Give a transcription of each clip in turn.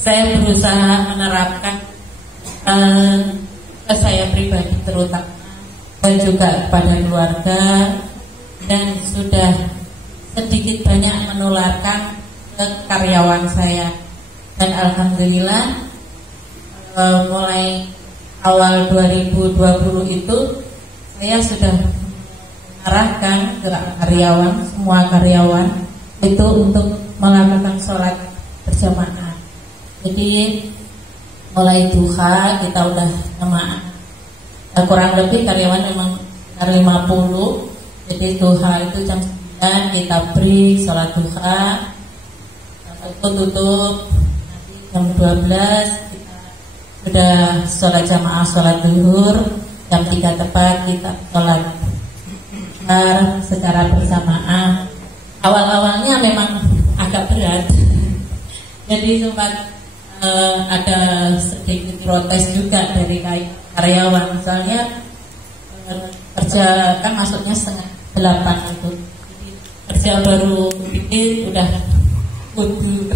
saya berusaha menerapkan ke saya pribadi terutama dan juga kepada keluarga, dan sudah sedikit banyak menularkan ke karyawan saya. Dan alhamdulillah mulai awal 2020 itu saya sudah mengarahkan gerak karyawan, semua karyawan itu untuk melakukan sholat berjamaah. Jadi mulai duha kita udah jamaah. Kurang lebih karyawan memang 50. Jadi duha itu jam 9 kita break sholat duha, itu tutup. Nanti jam 12 kita sudah sholat jamaah, sholat duhur. Jam 3 tepat kita sholat secara bersamaan. Awal-awalnya memang agak berat. Jadi sempat ada sedikit protes juga dari karyawan. Misalnya kerja kan masuknya 7:30 itu. Jadi kerja baru ini udah kudu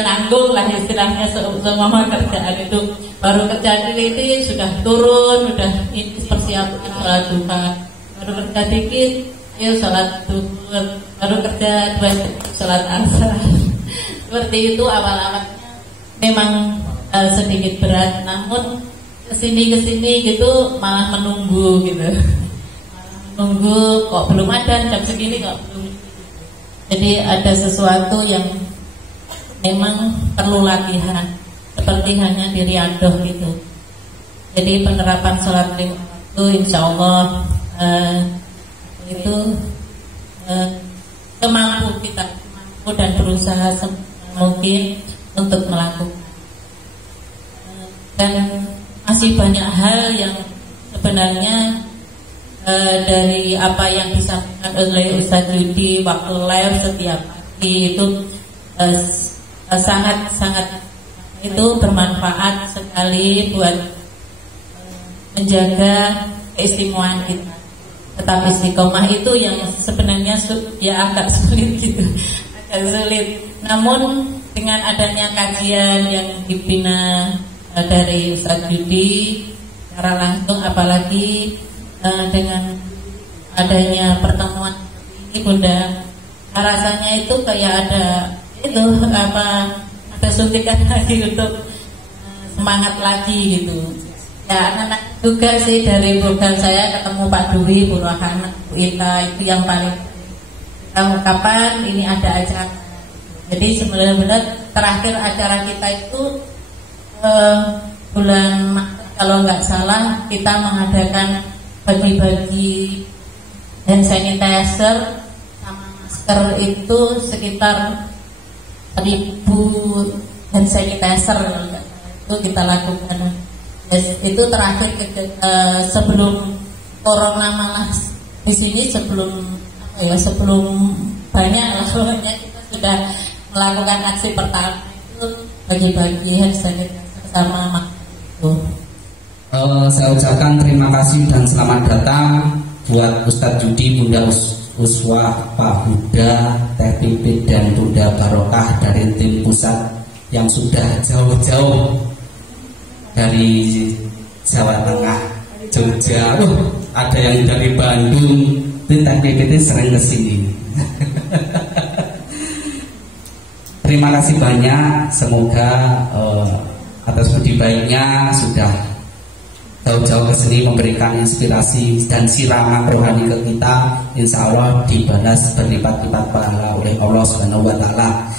nanggung lah istilahnya semua kerjaan itu. Baru kerja ini sudah turun, udah ini persiapan sholat duha. Baru kerja dikit, ayo sholat duhur. Baru kerja sholat asar. Seperti itu awal-awalnya memang sedikit berat, namun kesini gitu malah menunggu gitu. Menunggu kok belum ada, jam segini kok belum. Jadi ada sesuatu yang memang perlu latihan, seperti hanya di Riyadhah gitu. Jadi penerapan sholat lima waktu insya Allah itu kemampu kita dan berusaha mungkin untuk melakukan. Dan masih banyak hal yang sebenarnya dari apa yang disampaikan oleh Ustaz Yudi waktu live setiap pagi itu sangat itu bermanfaat sekali buat menjaga keistimewaan kita. Tetap istiqomah itu yang sebenarnya ya agak sulit gitu, agak sulit. Namun dengan adanya kajian yang dibina dari Ustaz Yudi secara langsung, apalagi dengan adanya pertemuan ini Bunda, rasanya itu kayak ada suntikan lagi untuk semangat lagi gitu. Ya anak-anak juga sih dari program saya ketemu Pak Dwi, Bu Rohana, Bu Ita, itu yang paling tahu kapan ini ada acara. Jadi sebenarnya terakhir acara kita itu bulan Maret kalau nggak salah, kita mengadakan bagi-bagi hand sanitizer sama masker itu sekitar 1.000 hand sanitizer itu kita lakukan. Itu terakhir sebelum corona malah di sini sebelum banyak kita sudah melakukan aksi pertama itu bagi-bagi hand sanitizer sama masker. Saya ucapkan terima kasih dan selamat datang buat Ustadz Yudi, Bunda Uswa, Pak Huda, Teh Pipit dan Bunda Barokah dari tim pusat yang sudah jauh-jauh dari Jawa Tengah, Jogja. Ada yang dari Bandung, itu Teh Pipit sering kesini. Terima kasih banyak, semoga atas budi baiknya sudah jauh-jauh ke sini memberikan inspirasi dan siraman rohani ke kita. Insya Allah dibalas berlipat-lipat pahala oleh Allah Subhanahu wa Ta'ala.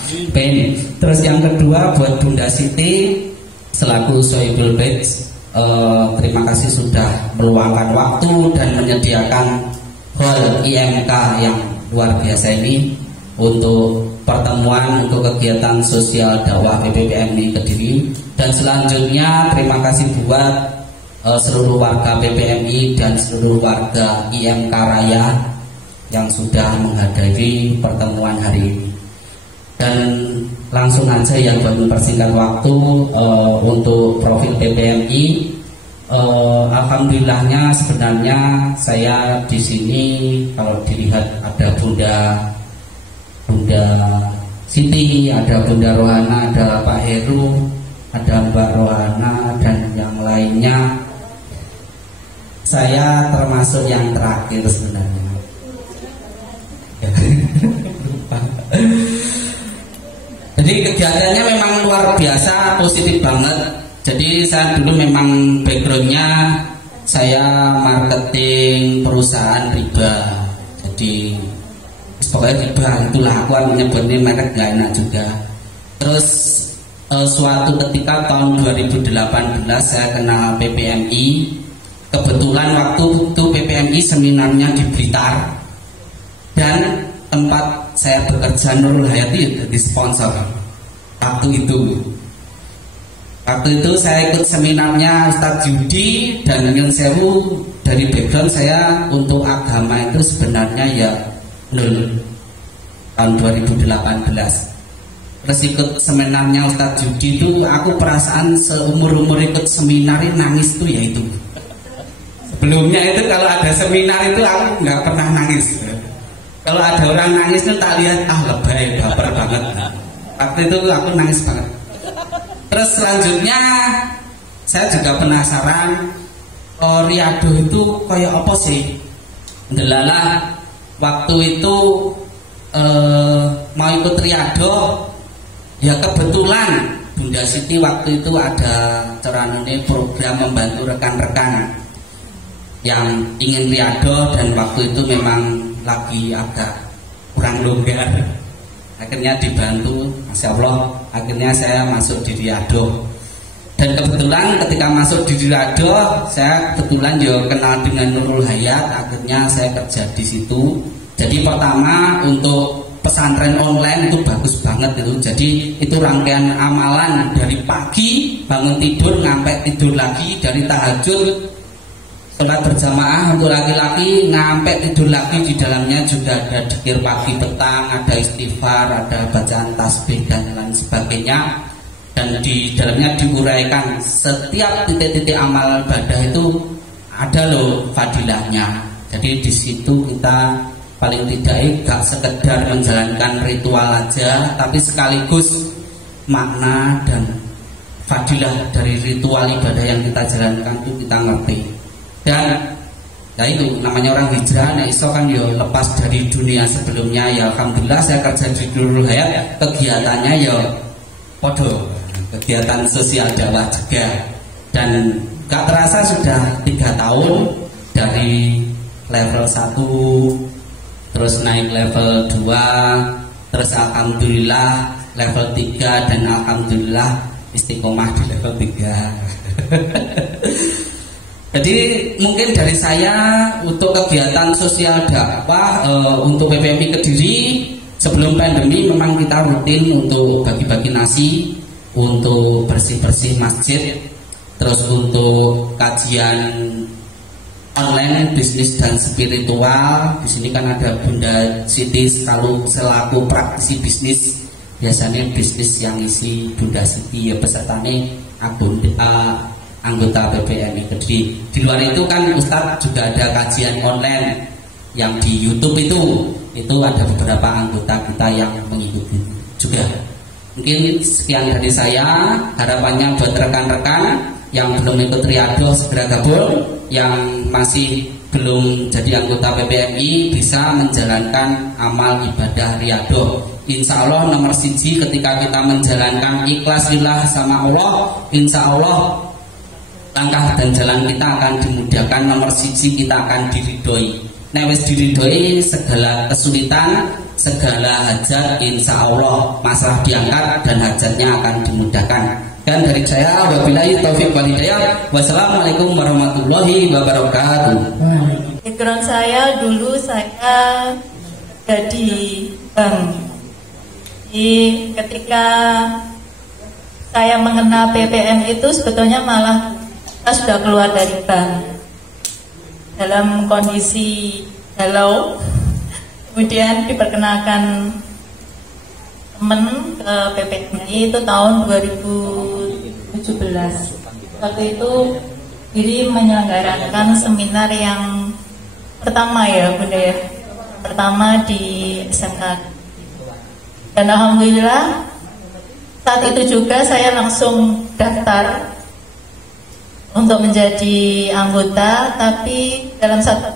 Terus yang kedua buat Bunda Siti selaku Sohibul Bait, terima kasih sudah meluangkan waktu dan menyediakan hall IMK yang luar biasa ini untuk pertemuan, untuk kegiatan sosial dakwah PPPMI Kediri. Dan selanjutnya terima kasih buat seluruh warga PPMI dan seluruh warga IMK Raya yang sudah menghadiri pertemuan hari ini. Dan langsung aja yang buat mempersingkat waktu untuk profil PPMI, alhamdulillahnya sebenarnya saya di sini kalau dilihat ada Bunda Siti, ada Bunda Rohana, ada Pak Heru, ada Mbak Rohana, dan yang lainnya. Saya termasuk yang terakhir sebenarnya. Jadi kegiatannya memang luar biasa, positif banget. Jadi saya dulu memang backgroundnya saya marketing perusahaan riba. Jadi pokoknya riba itulah, aku menyebutnya merek gak enak juga. Terus suatu ketika tahun 2018 saya kenal PPMI. Kebetulan waktu itu PPMI seminarnya di Blitar, dan tempat saya bekerja Nurul Hayati di sponsor. Waktu itu saya ikut seminarnya Ustadz Yudi, dan Nyun Sewu dari background saya untuk agama itu sebenarnya ya nol tahun 2018. Terus ikut seminarnya Ustadz Yudi itu aku perasaan seumur-umur ikut seminar nangis tuh ya itu. Sebelumnya itu kalau ada seminar itu aku nggak pernah nangis. Kalau ada orang nangis itu tak lihat lebay, baper banget. Waktu itu aku nangis banget. Terus selanjutnya saya juga penasaran, Riyadhah itu kayak apa sih? Delala waktu itu mau ikut Riyadhah, ya kebetulan Bunda Siti waktu itu ada ceramahnya program membantu rekan-rekan yang ingin Riyadhah, dan waktu itu memang lagi agak kurang longgar. Akhirnya dibantu, Masya Allah, akhirnya saya masuk di Riyadhah. Dan kebetulan ketika masuk di Riyadhah, saya kebetulan juga kenal dengan Nurul Hayat. Akhirnya saya kerja di situ. Jadi pertama untuk pesantren online itu bagus banget itu. Jadi itu rangkaian amalan dari pagi bangun tidur sampai tidur lagi, dari tahajud, sholat berjamaah untuk laki-laki, sampai tidur lagi. Di dalamnya juga ada dzikir pagi petang, ada istighfar, ada bacaan tasbih dan lain sebagainya. Dan di dalamnya diuraikan setiap titik-titik amal ibadah itu ada loh fadilahnya. Jadi di situ kita paling tidak gak sekedar menjalankan ritual aja, tapi sekaligus makna dan fadilah dari ritual ibadah yang kita jalankan itu kita ngerti. Dan ya itu namanya orang hijrah, nah iso kan ya lepas dari dunia sebelumnya. Ya alhamdulillah saya kerja di Nurul Hayat, kegiatannya ya podo, kegiatan sosial dakwah juga. Dan gak terasa sudah 3 tahun dari level 1 terus naik level 2, terus alhamdulillah level 3, dan alhamdulillah istiqomah di level 3. Jadi mungkin dari saya untuk kegiatan sosial dakwah untuk PPMI Kediri sebelum pandemi memang kita rutin untuk bagi-bagi nasi, untuk bersih-bersih masjid, terus untuk kajian online bisnis dan spiritual. Di sini kan ada Bunda Siti selaku praktisi bisnis. Biasanya bisnis yang isi Bunda Siti ya pesertanya anggota PPMI Kediri. Di luar itu kan Ustadz juga ada kajian online yang di YouTube itu ada beberapa anggota kita yang mengikuti juga. Mungkin sekian dari saya. Harapannya buat rekan-rekan yang belum ikut Riyadhah segera gabung, yang masih belum jadi anggota PPMI bisa menjalankan amal ibadah Riyadhah. Insya Allah nomor 1 ketika kita menjalankan ikhlas lillah sama Allah, insya Allah langkah dan jalan kita akan dimudahkan. Nomor 1 kita akan diridhoi. Nek wis diridhoi, segala kesulitan, segala hajat insya Allah masalah diangkat dan hajatnya akan dimudahkan. Dan dari saya wabillahi taufik wal hidayah. Wassalamualaikum warahmatullahi wabarakatuh. Background saya dulu saya jadi bank. Ketika saya mengenal PPM itu sebetulnya malah kita sudah keluar dari bank dalam kondisi galau, kemudian diperkenalkan teman ke PPMI itu tahun 2017. Waktu itu diri menyelenggarakan seminar yang pertama ya Bunda ya, pertama di SMK. Dan alhamdulillah saat itu juga saya langsung daftar untuk menjadi anggota, tapi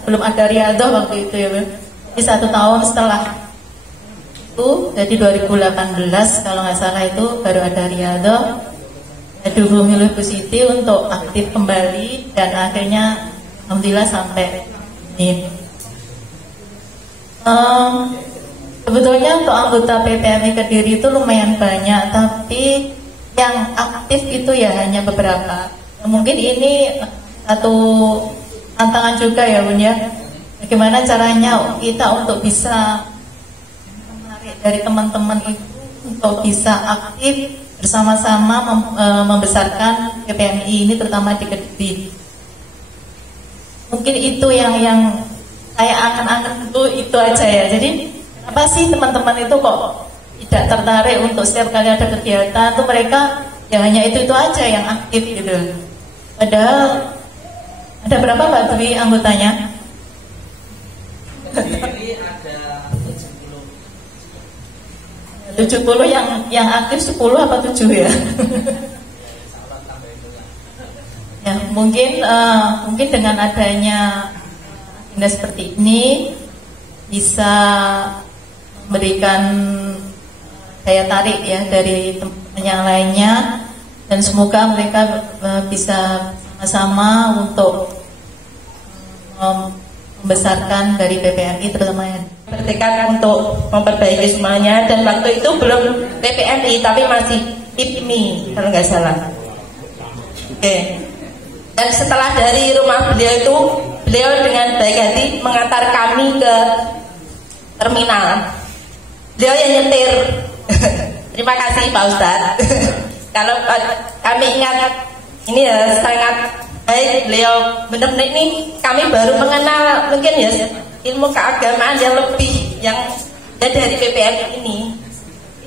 belum ada riadoh waktu itu ya, di 1 tahun setelah itu, jadi 2018 kalau nggak salah itu baru ada riadoh. Dihubungi oleh Bu Siti untuk aktif kembali dan akhirnya alhamdulillah sampai ini. Sebetulnya untuk anggota PPMI Kediri itu lumayan banyak, tapi yang aktif itu ya hanya beberapa. Mungkin ini satu tantangan juga ya Bun ya. Bagaimana caranya kita untuk bisa menarik dari teman-teman itu untuk bisa aktif bersama-sama membesarkan PPMI ini terutama di Kediri. Mungkin itu yang saya angan-angan itu aja ya. Jadi apa sih teman-teman itu kok tidak tertarik untuk setiap kali ada kegiatan tuh mereka ya hanya itu aja yang aktif gitu. Padahal ada berapa Mbak Dwi anggotanya? Ini ada 70 yang aktif 10 apa 7 ya? Ya mungkin dengan adanya agenda seperti ini bisa memberikan daya tarik ya dari teman yang lainnya, dan semoga mereka bisa sama-sama untuk membesarkan dari PPMI terutama yang bertekad untuk memperbaiki semuanya. Dan waktu itu belum PPMI tapi masih IPMI kalau nggak salah. Oke. Dan setelah dari rumah beliau itu, beliau dengan baik hati mengantar kami ke terminal. Beliau yang nyetir. Terima kasih Pak Ustadz. Kalau kami ingat ini ya sangat baik beliau, benar-benar ini kami baru mengenal mungkin ya ilmu keagamaan yang lebih yang dari PPM ini.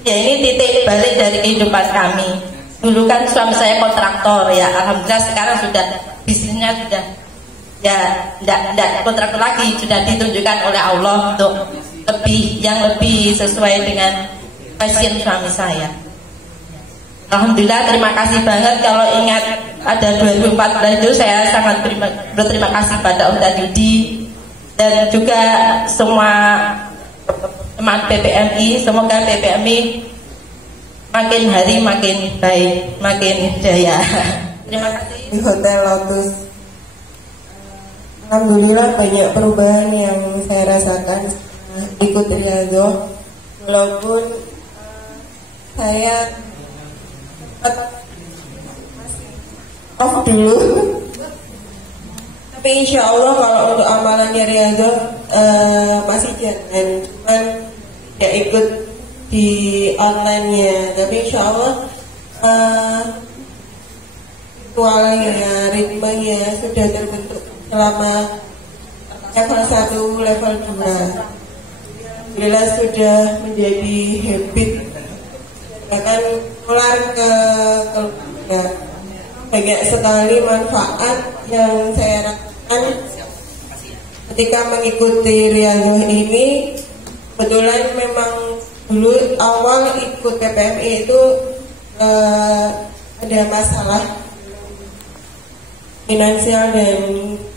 Ya ini titik balik dari kehidupan kami. Dulu kan suami saya kontraktor ya, alhamdulillah sekarang sudah bisnisnya sudah ya tidak kontraktor lagi, sudah ditunjukkan oleh Allah untuk lebih sesuai dengan passion suami saya. Alhamdulillah, terima kasih banget. Kalau ingat ada 2014 itu saya sangat berterima kasih pada Ustaz Yudi dan juga semua teman PPMI. Semoga PPMI makin hari makin baik, makin jaya. Terima kasih. Di Hotel Lotus, alhamdulillah banyak perubahan yang saya rasakan ikut riadoh, walaupun saya off dulu, tapi insya Allah kalau untuk amalannya riadoh masih jalan, cuman ya ikut di online-nya, tapi insya Allah ritualnya, ritmenya sudah terbentuk selama level 1, level 2. Alhamdulillah sudah menjadi habit, bahkan keluar ke keluarga. Banyak sekali manfaat yang saya rasakan ketika mengikuti riadoh ini. Kebetulan memang dulu awal ikut PPMI itu ada masalah finansial dan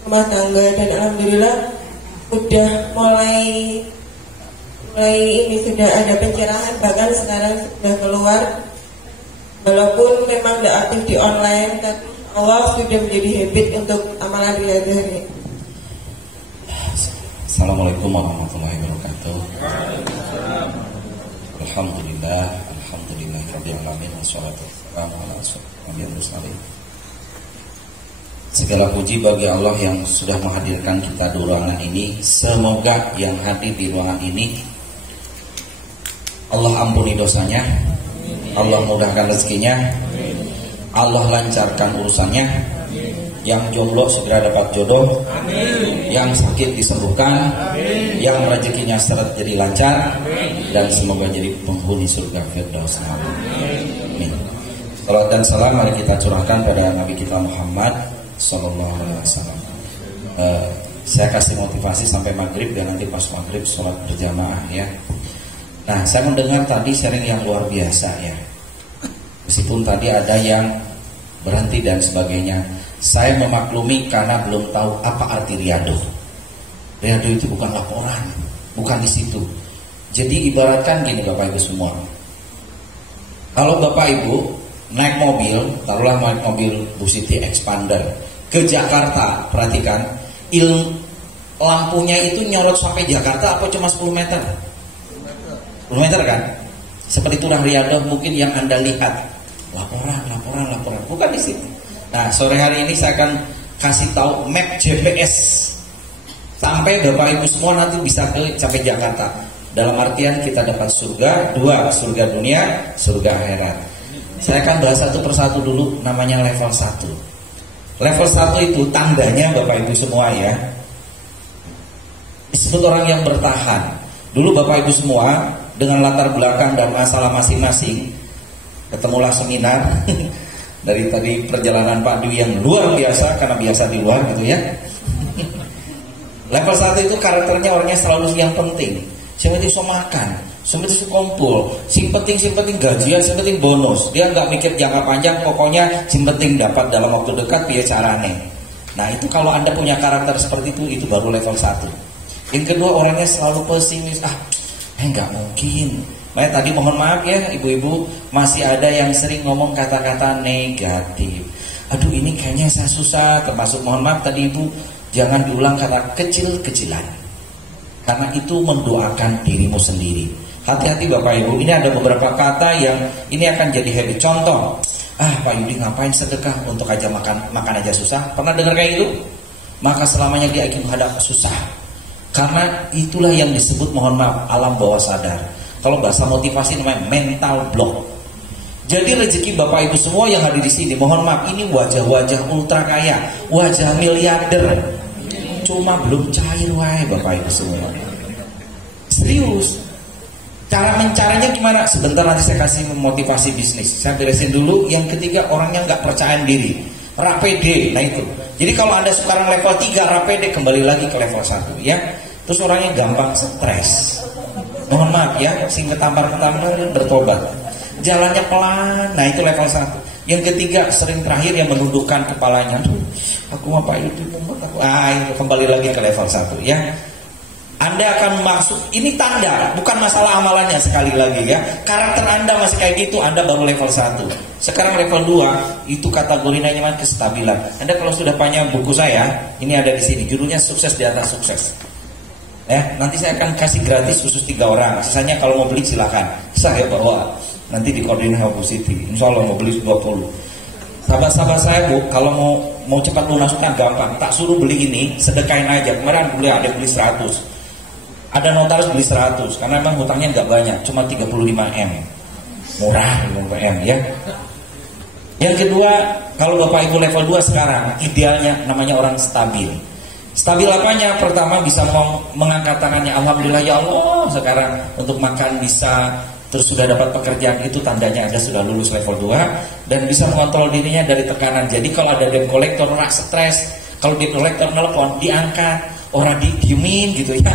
rumah tangga, dan alhamdulillah sudah mulai ini sudah ada pencerahan, bahkan sekarang sudah keluar walaupun memang tidak aktif di online, tapi Allah sudah menjadi habit untuk amalan riadoh ini. Assalamualaikum warahmatullahi wabarakatuh. Alhamdulillah rabbil alamin, wassalatu wassalamu ala asyrofil mursalin. Segala puji bagi Allah yang sudah menghadirkan kita di ruangan ini. Semoga yang hadir di ruangan ini Allah ampuni dosanya, Allah mudahkan rezekinya, Allah lancarkan urusannya, yang jomblo segera dapat jodoh, yang sakit disembuhkan, yang rezekinya seret jadi lancar, dan semoga jadi penghuni surga Firdaus. Amin. Salam dan salam mari kita curahkan pada Nabi kita Muhammad Sallallahu Alaihi Wasallam. Saya kasih motivasi sampai maghrib dan nanti pas maghrib sholat berjamaah ya. Nah, saya mendengar tadi sharing yang luar biasa ya. Meskipun tadi ada yang berhenti dan sebagainya, saya memaklumi karena belum tahu apa arti riyadhah. Riyadhah itu bukan laporan, bukan di situ. Jadi ibaratkan gini Bapak Ibu semua. Kalau Bapak Ibu naik mobil, taruhlah naik mobil Bu Siti Expander ke Jakarta, perhatikan, lampunya itu nyorot sampai Jakarta apa cuma 10 meter? 10 meter kan? Seperti itulah riyadhah mungkin yang Anda lihat. Laporan, bukan di situ. Nah, sore hari ini saya akan kasih tahu map GPS sampai Bapak Ibu semua nanti bisa sampai Jakarta. Dalam artian kita dapat surga, 2 surga dunia, surga akhirat. Saya akan bahas satu persatu dulu, namanya level 1. Level 1 itu tandanya Bapak Ibu semua ya, disebut orang yang bertahan. Dulu Bapak Ibu semua dengan latar belakang dan masalah masing-masing, ketemulah seminar dari tadi perjalanan Pak Dwi yang luar biasa karena biasa di luar gitu ya. Level 1 itu karakternya orangnya selalu yang penting. Yang penting so makan, yang penting so kumpul, yang penting gajian, yang penting bonus. Dia nggak mikir jangka panjang, pokoknya yang penting dapat dalam waktu dekat biar carane. Nah itu kalau Anda punya karakter seperti itu baru level 1. Yang kedua orangnya selalu pesimis. Nggak mungkin. Makanya tadi mohon maaf ya ibu-ibu, masih ada yang sering ngomong kata-kata negatif. Aduh ini kayaknya saya susah. Termasuk mohon maaf tadi ibu, jangan diulang kata kecil-kecilan, karena itu mendoakan dirimu sendiri. Hati-hati Bapak Ibu, ini ada beberapa kata yang ini akan jadi habit. Contoh, Pak Yudi ngapain sedekah untuk aja makan aja susah. Pernah dengar kayak itu? Maka selamanya dia akan menghadap susah. Karena itulah yang disebut mohon maaf alam bawah sadar. Kalau bahasa motivasi namanya mental block. Jadi rezeki Bapak Ibu semua yang hadir di sini, mohon maaf ini wajah-wajah ultra kaya, wajah miliarder. Cuma belum cair wae Bapak Ibu semua. Serius. Cara mencaranya gimana? Sebentar nanti saya kasih motivasi bisnis. Saya beresin dulu. Yang ketiga orangnya nggak percaya diri, rapede. Nah itu. Jadi kalau Anda sekarang level 3 rapede, kembali lagi ke level 1 ya. Terus orangnya gampang stres. Mohon maaf ya, sing ketampar-ketampar bertobat. Jalannya pelan. Nah itu level 1. Yang ketiga sering terakhir yang menundukkan kepalanya. Aku mau Pak Yudi mumet aku. Itu kembali lagi ke level 1 ya. Anda akan masuk, ini tanda, bukan masalah amalannya sekali lagi ya. Karakter Anda masih kayak gitu, Anda baru level 1. Sekarang level 2, itu kategori namanya kestabilan. Anda kalau sudah punya buku saya, ini ada di sini, judulnya Sukses di Atas Sukses. Ya, nanti saya akan kasih gratis khusus 3 orang. Sisanya kalau mau beli silakan. Saya bawa, nanti dikoordinasi sama Bu Siti. Insya Allah mau beli 20. Sahabat-sahabat saya Bu, kalau mau cepat lunas kan gampang. Tak suruh beli ini, sedekain aja. Kemarin ada beli 100. Ada notaris beli 100 karena memang hutangnya nggak banyak, cuma 35M. Murah 35M ya. Yang kedua, kalau Bapak Ibu level 2 sekarang, idealnya namanya orang stabil. Stabil apanya? Pertama bisa mengangkat tangannya, alhamdulillah ya Allah, sekarang untuk makan bisa, terus sudah dapat pekerjaan, itu tandanya Anda sudah lulus level 2 dan bisa mengontrol dirinya dari tekanan. Jadi kalau ada debt collector stres, kalau debt collector nelpon diangkat, orang didiemin gitu ya.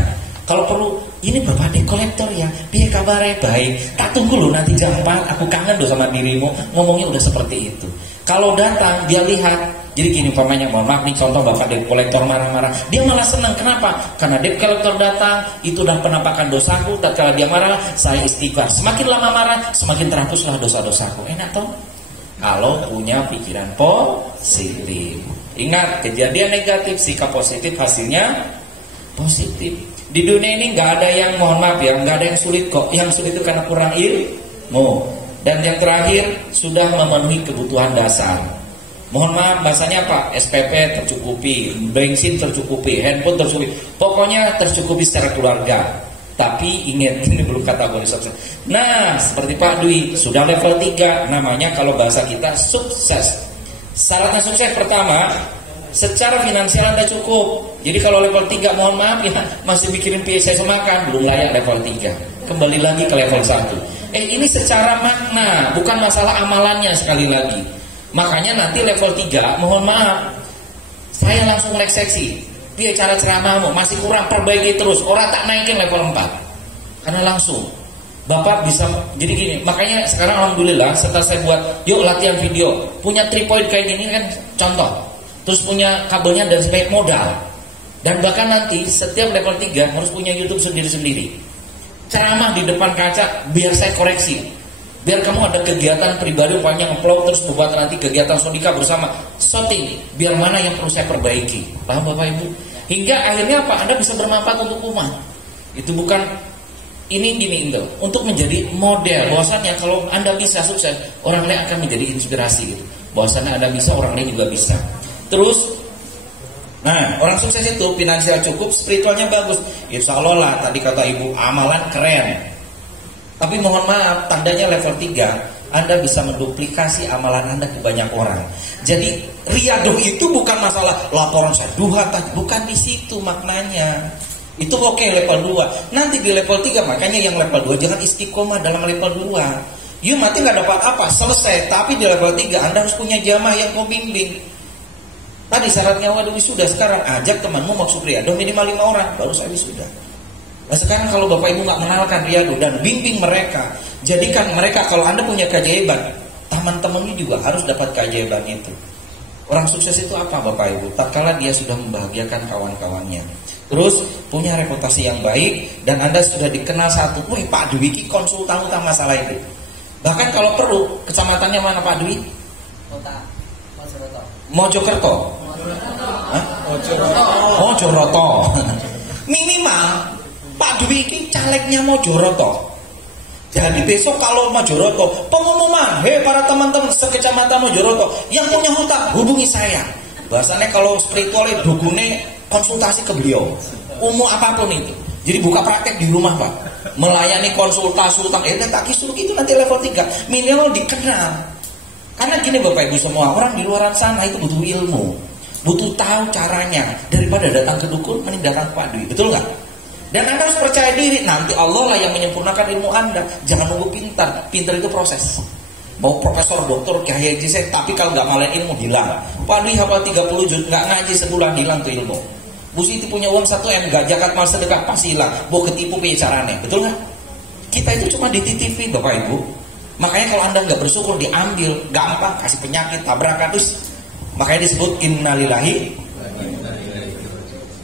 Kalau perlu, ini berapa debt collector ya, biar kabarnya baik, tak tunggu loh nanti jam 4, aku kangen loh sama dirimu, ngomongnya udah seperti itu. Kalau datang, dia lihat, jadi gini umpamanya, mohon maaf nih contoh bapak debt collector marah-marah, dia malah senang, kenapa? Karena debt collector datang, itu udah penampakan dosaku, tatkala dia marah, saya istighfar. Semakin lama marah, semakin terhapuslah dosa-dosaku. Enak toh? Kalau punya pikiran positif. Ingat, kejadian negatif, sikap positif, hasilnya positif. Di dunia ini nggak ada yang, mohon maaf ya, nggak ada yang sulit kok. Yang sulit itu karena kurang ilmu. Dan yang terakhir sudah memenuhi kebutuhan dasar. Mohon maaf, bahasanya apa? SPP tercukupi, bensin tercukupi, handphone tercukupi. Pokoknya tercukupi secara keluarga. Tapi ingat, ini belum kategori sukses. Nah, seperti Pak Dwi sudah level 3, namanya kalau bahasa kita sukses. Syaratnya sukses pertama, secara finansial Anda cukup. Jadi kalau level 3 mohon maaf ya, masih mikirin PSI semakan, belum layak level 3. Kembali lagi ke level 1. Ini secara makna, bukan masalah amalannya sekali lagi. Makanya nanti level 3 mohon maaf, saya langsung refleksi. Dia cara ceramahmu masih kurang, perbaiki terus. Orang tak naikin level 4. Karena langsung Bapak bisa, jadi gini, makanya sekarang alhamdulillah setelah saya buat, yuk latihan video, punya 3 point kayak gini kan contoh, terus punya kabelnya dan sebaik modal, dan bahkan nanti setiap level 3 harus punya YouTube sendiri-sendiri, ceramah di depan kaca biar saya koreksi, biar kamu ada kegiatan pribadi banyak nge-vlog, terus membuat nanti kegiatan sodika bersama, shooting, biar mana yang perlu saya perbaiki, paham Bapak Ibu? Hingga akhirnya apa? Anda bisa bermanfaat untuk umat. Itu bukan ini gini Indo, untuk menjadi model bahwasannya kalau Anda bisa sukses, orang lain akan menjadi inspirasi gitu. Bahwasannya Anda bisa, orang lain juga bisa. Terus, nah orang sukses itu finansial cukup, spiritualnya bagus. Insya Allah lah, tadi kata Ibu, amalan keren. Tapi mohon maaf, tandanya level 3, Anda bisa menduplikasi amalan Anda ke banyak orang. Jadi riyadhah itu bukan masalah laporan saya duha, bukan di situ maknanya. Itu oke level 2. Nanti di level 3, makanya yang level 2 jangan istiqomah dalam level 2. You mati nggak dapat apa, selesai. Tapi di level 3 Anda harus punya jamaah yang kau bimbing. Tadi syaratnya waduh wisuda, sekarang ajak temanmu masuk riyadhah minimal 5 orang, baru saya wisuda. Nah sekarang kalau Bapak Ibu nggak mengenalkan riyadhah dan bimbing mereka, jadikan mereka, kalau Anda punya keajaiban, teman-temannya juga harus dapat keajaiban itu. Orang sukses itu apa Bapak Ibu? Tatkala dia sudah membahagiakan kawan-kawannya, terus punya reputasi yang baik, dan Anda sudah dikenal satu, wih Pak Dwi ini konsultan utama masalah itu. Bahkan kalau perlu, kecamatannya mana Pak Dwi? Kota Mojokerto. Mojoroto. Minimal Pak Dwi ini calegnya Mojoroto. Jadi besok kalau Mojoroto pengumuman, hei para teman-teman sekecamatan Mojoroto yang punya hutang hubungi saya. Bahasanya kalau spiritual dukune konsultasi ke beliau, umum apapun itu. Jadi buka praktek di rumah Pak, melayani konsultasi utang. Tak kisur itu nanti level 3 minimal dikenal. Karena gini Bapak Ibu semua, orang di luar sana itu butuh ilmu, butuh tahu caranya. Daripada datang ke dukun, mending datang ke Pak Dwi, betul nggak? Dan Anda harus percaya diri, nanti Allah lah yang menyempurnakan ilmu Anda. Jangan nunggu pintar, pintar itu proses. Mau profesor, doktor, kiai, tapi kalau nggak malah ilmu hilang. Pak Dwi hafal 30 juz, nggak ngaji sebulan hilang tuh ilmu. Bu Siti punya uang 1 M, nggak zakat mal sedekah pasti hilang. Mau ketipu punya caranya, betul nggak? Kita itu cuma dititipi Bapak Ibu. Makanya kalau Anda nggak bersyukur diambil, gampang kasih penyakit, tabrakan terus. Makanya disebut innalillahi.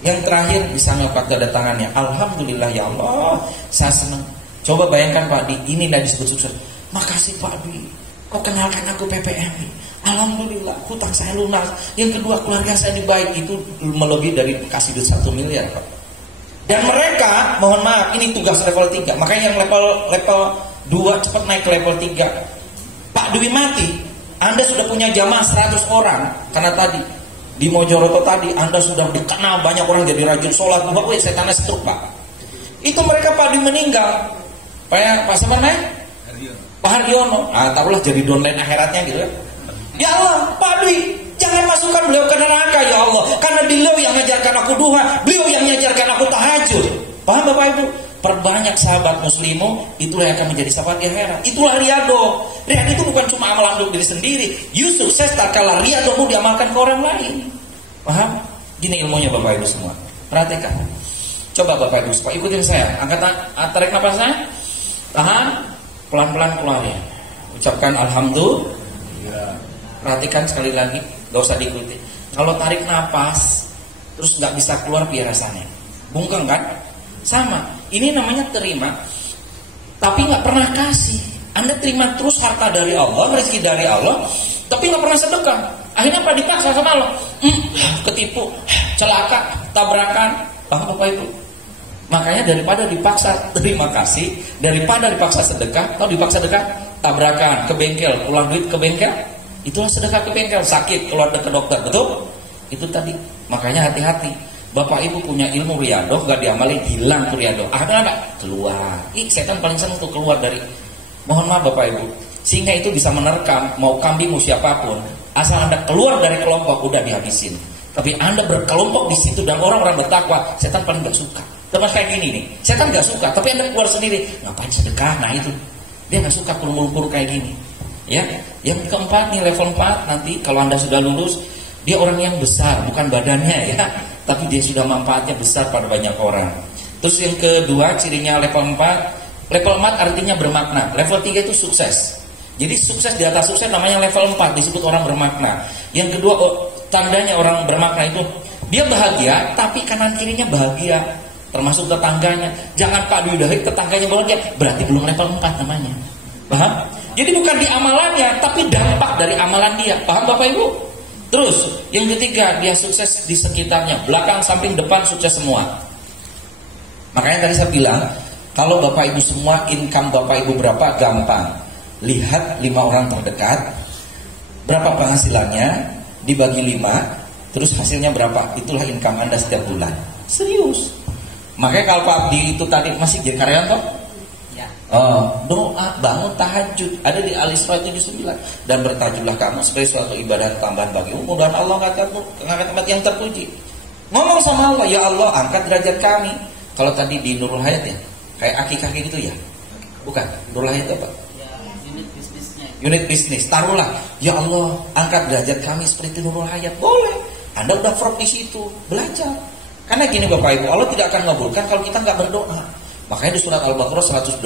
Yang terakhir bisa ngangkat dada tangannya, alhamdulillah ya Allah, saya senang. Coba bayangkan Pak Di, inilah disebut sukses. Makasih Pak Dwi, kau kenalkan aku PPMI. Alhamdulillah, hutang saya lunas. Yang kedua, keluarga saya baik. Itu melebihi dari kasih duit 1 miliar Pak. Dan mereka, mohon maaf, ini tugas level 3. Makanya yang level 2 cepat naik ke level 3. Pak Dwi mati, Anda sudah punya jamaah 100 orang. Karena tadi di Mojoroto tadi Anda sudah dikenal, banyak orang jadi rajin sholat. Wih, setannya setruk Pak. Itu mereka Pak Dwi meninggal, Pak siapa namanya? Pak Hardiono. Taruhlah jadi downline akhiratnya gitu ya. Ya Allah, Pak Dwi, jangan masukkan beliau ke neraka ya Allah. Karena beliau yang mengajarkan aku duha, beliau yang mengajarkan aku tahajud. Paham Bapak Ibu? Perbanyak sahabat muslimu, itulah yang akan menjadi sahabat di akhirat. Itulah riyadhah. Riyadhah itu bukan cuma amalan untuk diri sendiri. You sukses tatkala riyadhahmu diamalkan ke orang lain. Paham? Gini ilmunya Bapak Ibu semua. Perhatikan. Coba Bapak Ibu supaya ikutin saya. Angkat, tarik nafas saya. Tahan. Pelan-pelan keluarin. Ucapkan alhamdulillah. Perhatikan sekali lagi, gak usah diikuti. Kalau tarik nafas terus gak bisa keluar, biar rasanya bungkeng kan? Sama, ini namanya terima, tapi gak pernah kasih. Anda terima terus harta dari Allah, rezeki dari Allah, tapi gak pernah sedekah. Akhirnya apa? Dipaksa sama Allah. Ketipu, celaka, tabrakan. Paham Bapak Ibu? Makanya daripada dipaksa terima kasih, daripada dipaksa sedekah, atau dipaksa sedekah, tabrakan, ke bengkel, pulang duit ke bengkel. Itulah sedekah ke bengkel, sakit keluar ke dokter, betul? Itu tadi. Makanya hati-hati. Bapak Ibu punya ilmu riyadhah, gak diamalin, hilang tuh riyadhah. Akhirnya apa? Keluar. Setan paling senang tuh keluar dari. Mohon maaf Bapak Ibu. Sehingga itu bisa menerkam, mau kambing mau siapapun. Asal Anda keluar dari kelompok, udah dihabisin. Tapi Anda berkelompok di situ dan orang-orang bertakwa, setan paling gak suka. Terus kayak gini nih, setan gak suka, tapi Anda keluar sendiri, ngapain sedekah? Nah itu, dia gak suka lumpur-lumpur kayak gini. Ya, yang keempat nih level 4 nanti kalau Anda sudah lulus, dia orang yang besar, bukan badannya ya, tapi dia sudah manfaatnya besar pada banyak orang. Terus yang kedua cirinya level 4, Level 4 artinya bermakna. Level 3 itu sukses. Jadi sukses di atas sukses namanya level 4, disebut orang bermakna. Yang kedua, tandanya orang bermakna itu dia bahagia tapi kanan kirinya bahagia, termasuk tetangganya. Jangan Pak Dwi Dahik tetangganya bahagia, berarti belum level 4 namanya. Paham? Jadi bukan di amalannya, tapi dampak dari amalan dia. Paham Bapak Ibu? Terus, yang ketiga, dia sukses di sekitarnya, belakang, samping, depan, sukses semua. Makanya tadi saya bilang, kalau Bapak Ibu semua income Bapak Ibu berapa, gampang. Lihat 5 orang terdekat, berapa penghasilannya, dibagi 5, terus hasilnya berapa, itulah income Anda setiap bulan. Serius. Makanya kalau Pak Abdi itu tadi masih jadi karyawan toh? Doa, bangun tahajud, ada di Al-Isra 79, dan bertajudlah kamu sebagai suatu ibadah tambahan bagimu, mudah-mudahan Allah ngangkat tempat yang terpuji. Ngomong sama Allah, ya Allah angkat derajat kami. Kalau tadi di Nurul Hayat ya, kayak akikah gitu ya, bukan? Nurul Hayat apa? Ya, unit bisnisnya. Unit bisnis, taruhlah, ya Allah angkat derajat kami seperti Nurul Hayat, boleh. Anda udah fraud di situ, belajar. Karena gini Bapak Ibu, Allah tidak akan ngabulkan kalau kita nggak berdoa. Makanya di surat Al-Baqarah 186,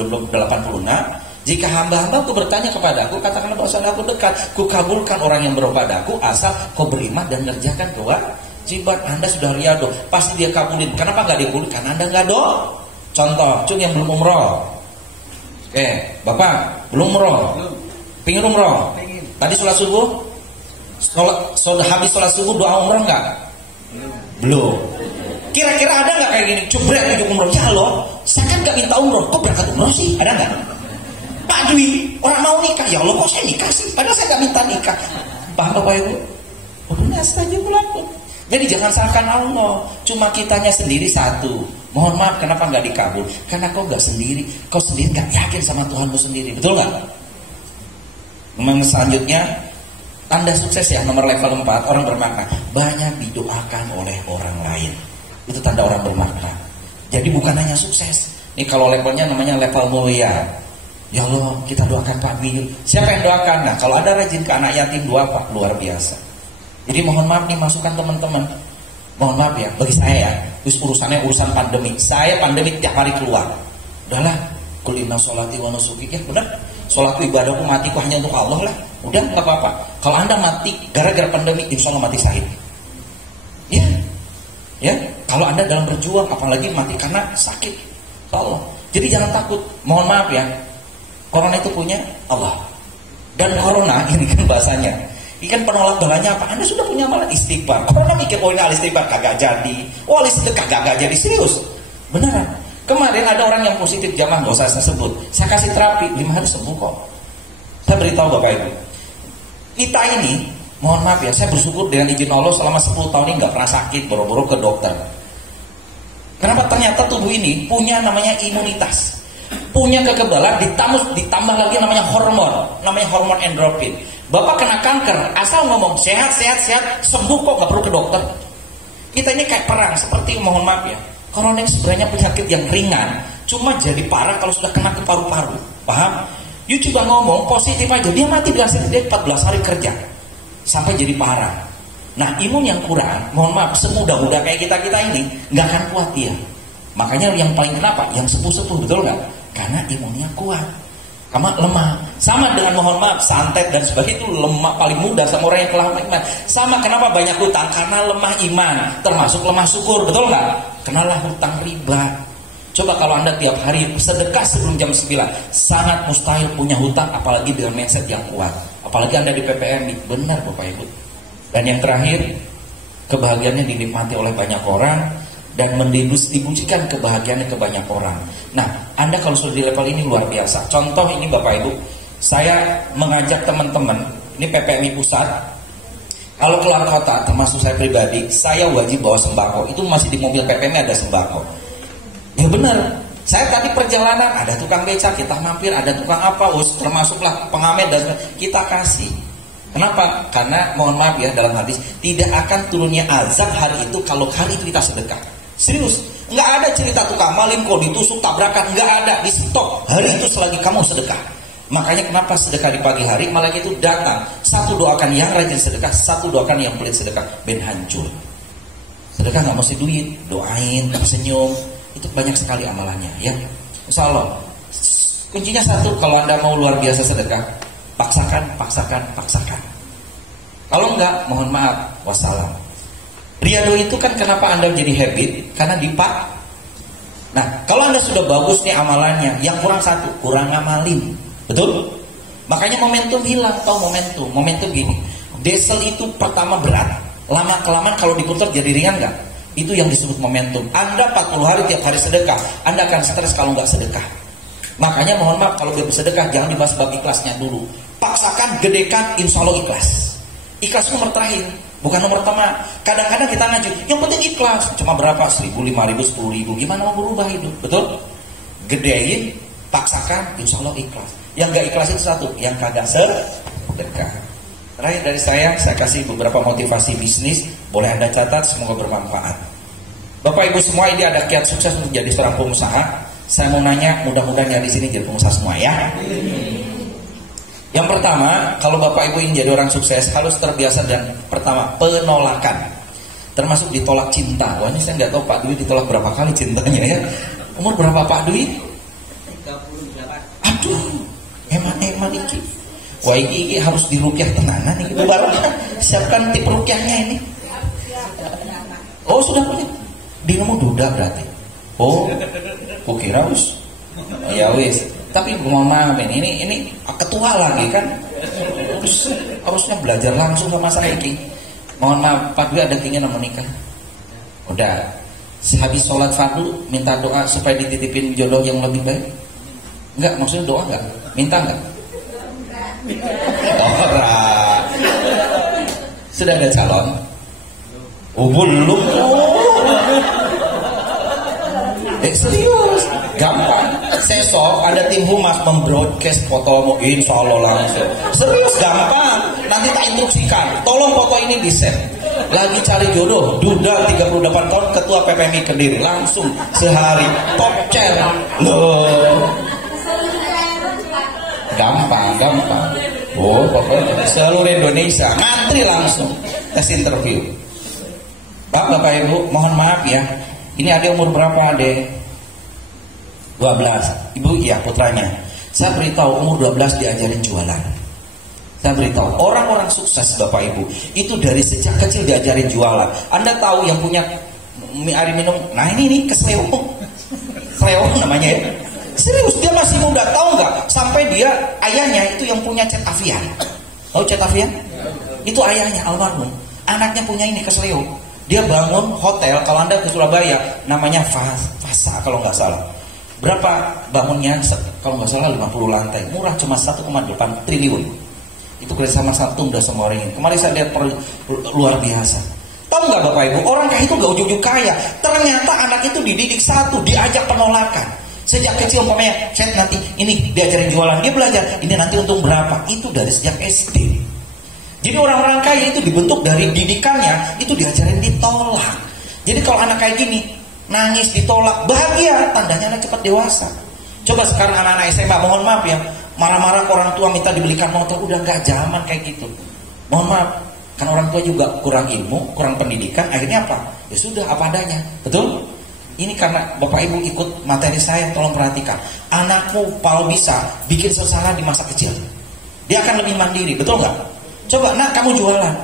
jika hamba-hambaku bertanya kepadaku, katakanlah bahwasanya aku dekat, ku kabulkan orang yang berdoa padaku asal kau beriman dan ngerjakan kewajiban. Anda sudah riado, pasti dia kabulin. Kenapa nggak dikabulin? Karena Anda nggak doa. Contoh, cung yang belum umroh. Oke, Bapak belum umroh, pingin umroh. Tadi sholat subuh, habis sholat subuh doa umroh nggak? Belum. Kira-kira ada nggak kayak gini? Jebret hidup umroh, ya Allah, saya kan nggak minta umroh, kok berangkat umroh sih? Ada nggak? Pak Dwi, orang mau nikah, ya Allah kok saya nikah sih? Padahal saya nggak minta nikah. Paham Bapak Ibu? Udah saja pulang. Jadi jangan salahkan Allah, cuma kitanya sendiri satu. Mohon maaf, kenapa nggak dikabul? Karena kau nggak sendiri, kau sendiri nggak yakin sama Tuhanmu sendiri, betul nggak? Memang selanjutnya, tanda sukses ya nomor level 4 orang bermakna, banyak didoakan oleh orang lain. Itu tanda orang bermakna. Jadi bukan hanya sukses. Ini kalau levelnya namanya level mulia. Ya Allah, kita doakan Pak Dwi. Siapa yang doakan? Nah, kalau ada rajin ke anak yatim, doa Pak, luar biasa. Jadi mohon maaf nih, masukan teman-teman. Mohon maaf ya, bagi saya ya, urusannya urusan pandemi. Saya pandemi tiap hari keluar. Udahlah, kul inna sholati wa nusuki. Ya benar, sholatku, ibadahku, matiku hanya untuk Allah lah. Udah, nggak apa-apa. Kalau Anda mati gara-gara pandemi, insya Allah mati syahid. Ya, kalau Anda dalam berjuang, apalagi mati karena sakit, Allah. Jadi jangan takut. Mohon maaf ya, corona itu punya Allah. Dan corona ini kan bahasanya, ini kan penolak balanya apa? Anda sudah punya amalan istighfar. Corona mikir ini istighfar kagak jadi, sedekah kagak jadi, serius. Beneran. Kemarin ada orang yang positif jamaah, nggak usah saya sebut. Saya kasih terapi 5 hari sembuh kok. Saya beritahu Bapak Ibu, kita ini, mohon maaf ya, saya bersyukur dengan izin Allah selama 10 tahun ini nggak pernah sakit, boro-boro ke dokter. Kenapa? Ternyata tubuh ini punya namanya imunitas, punya kekebalan, ditambah lagi namanya hormon endorfin. Bapak kena kanker, asal ngomong sehat, sembuh kok, nggak perlu ke dokter. Kita ini kayak perang, seperti mohon maaf ya, corona ini sebenarnya penyakit yang ringan, cuma jadi parah kalau sudah kena ke paru-paru. Paham? You coba ngomong positif aja, dia mati dia 14 hari kerja sampai jadi parah. Nah, imun yang kurang, mohon maaf, semudah-mudah kayak kita ini nggak akan kuat dia. Makanya yang paling kenapa? Yang sepuh-sepuh, betul nggak? Karena imunnya kuat. Kamu lemah. Sama dengan mohon maaf, santet dan sebagainya itu lemah, paling mudah sama orang yang telah iman. Sama kenapa banyak hutang? Karena lemah iman, termasuk lemah syukur, betul nggak? Kenalah hutang riba. Coba kalau Anda tiap hari sedekah sebelum jam 9, sangat mustahil punya hutang, apalagi dengan mindset yang kuat. Apalagi Anda di PPMI, benar Bapak Ibu. Dan yang terakhir, kebahagiaannya dinikmati oleh banyak orang dan mendistribusikan kebahagiaannya ke banyak orang. Nah, Anda kalau sudah di level ini luar biasa. Contoh ini Bapak Ibu, saya mengajak teman-teman, ini PPMI pusat, kalau keluar kota, termasuk saya pribadi, saya wajib bawa sembako. Itu masih di mobil PPMI ada sembako. Ya benar, saya tadi perjalanan ada tukang beca, kita mampir, ada tukang apa, termasuklah pengamen dan kita kasih. Kenapa? Karena mohon maaf ya, dalam hadis tidak akan turunnya azab hari itu kalau hari itu kita sedekah. Serius, nggak ada cerita tukang maling kok ditusuk tabrakan, nggak ada, di stop hari itu selagi kamu sedekah. Makanya kenapa sedekah di pagi hari, malaikat itu datang, satu doakan yang rajin sedekah, satu doakan yang pelit sedekah, ben hancur. Sedekah nggak mesti duit, doain, tersenyum, itu banyak sekali amalannya ya. Insya Allah Kuncinya satu, kalau Anda mau luar biasa sedekah, paksakan. Kalau enggak, mohon maaf, wassalam. Riyadhah itu kan kenapa Anda jadi habit? Karena Nah, kalau Anda sudah bagus nih amalannya, yang kurang satu, kurang ngamalin. Betul? Makanya momentum hilang. Tahu momentum? Momentum gini, desel itu pertama berat, lama-kelamaan kalau diputar jadi ringan nggak? Itu yang disebut momentum. Anda 40 hari tiap hari sedekah, Anda akan stres kalau nggak sedekah. Makanya mohon maaf, kalau dia bersedekah jangan dibahas bab ikhlasnya dulu. Paksakan, gedekan, insya Allah ikhlas. Ikhlas nomor terakhir, bukan nomor pertama. Kadang-kadang kita ngaji, yang penting ikhlas. Cuma berapa? 1.000, 5.000, 10.000. Gimana mau berubah hidup? Betul? Gedein, paksakan, insya Allah ikhlas. Yang gak ikhlas itu satu, yang kagak sedekah. Terakhir dari saya kasih beberapa motivasi bisnis. Boleh Anda catat, semoga bermanfaat. Bapak Ibu semua, ini ada kiat sukses untuk jadi seorang pengusaha. Saya mau nanya, mudah-mudahan di sini jadi pengusaha semua ya. Yang pertama, kalau Bapak Ibu ingin jadi orang sukses, harus terbiasa dan pertama, penolakan. Termasuk ditolak cinta. Wah, ini saya nggak tahu Pak Dwi ditolak berapa kali cintanya ya. Umur berapa Pak Dwi? 38. Aduh, hemat iki. Wah, iki harus dirukyah tenanan nih. Baru siapkan tip rukyahnya ini. Oh, sudah punya. Dia mau duda berarti. Oh, kukira wis. Ya wis. Tapi mohon maaf ini ketua lagi kan, harusnya belajar langsung sama saya ini. Mohon maaf, Pak Dwi ada keinginan menikah? Udah, habis sholat fardu minta doa supaya dititipin jodoh yang lebih baik? Enggak, maksudnya doa enggak? Minta enggak? Orang sudah ada calon? Oh belum. Serius, gampang. Sesok ada tim humas membroadcast foto mau insya Allah langsung. Serius gampang. Nanti tak instruksikan. Tolong foto ini di share. Lagi cari jodoh, duda 38 tahun, ketua PPMI Kediri, langsung sehari top chair. Loh. Gampang. Oh, pokoknya seluruh Indonesia ngantri langsung tes interview. Bapak Ibu, mohon maaf ya. Ini ada umur berapa adek? 12. Ibu iya putranya. Saya beritahu umur 12 diajarin jualan. Saya beritahu orang-orang sukses Bapak Ibu itu dari sejak kecil diajarin jualan. Anda tahu yang punya air minum, nah ini kesleo namanya ya. Serius, dia masih muda, tahu nggak? Sampai dia ayahnya itu yang punya Cet Avian. Oh Cet Avian? Itu ayahnya almarhum. Anaknya punya ini kesleo. Dia bangun hotel, kalau Anda ke Surabaya namanya Fasa kalau nggak salah. Berapa bangunnya? Kalau nggak salah 50 lantai. Murah cuma 1,8 triliun. Itu kerjasama satu udah sama orang ini. Kemarin saya lihat luar biasa. Tahu nggak Bapak Ibu? Orang kaya itu nggak ujung-ujung kaya. Ternyata anak itu dididik satu, diajak penolakan. Sejak kecil umpamanya, saya nanti ini diajarin jualan, dia belajar. Ini nanti untung berapa? Itu dari sejak SD. Jadi orang-orang kaya itu dibentuk dari didikannya, itu diajarin ditolak. Jadi kalau anak kayak gini, nangis ditolak, bahagia, tandanya anak cepat dewasa. Coba sekarang anak-anak SMA, mohon maaf ya, marah-marah ke orang tua minta dibelikan motor, udah gak zaman kayak gitu. Mohon maaf, kan orang tua juga kurang ilmu, kurang pendidikan, akhirnya apa? Ya sudah, apa adanya, betul? Ini karena Bapak Ibu ikut materi saya, tolong perhatikan. Anakmu kalau bisa bikin sesaran di masa kecil, dia akan lebih mandiri, betul gak? Coba, nak kamu jualan,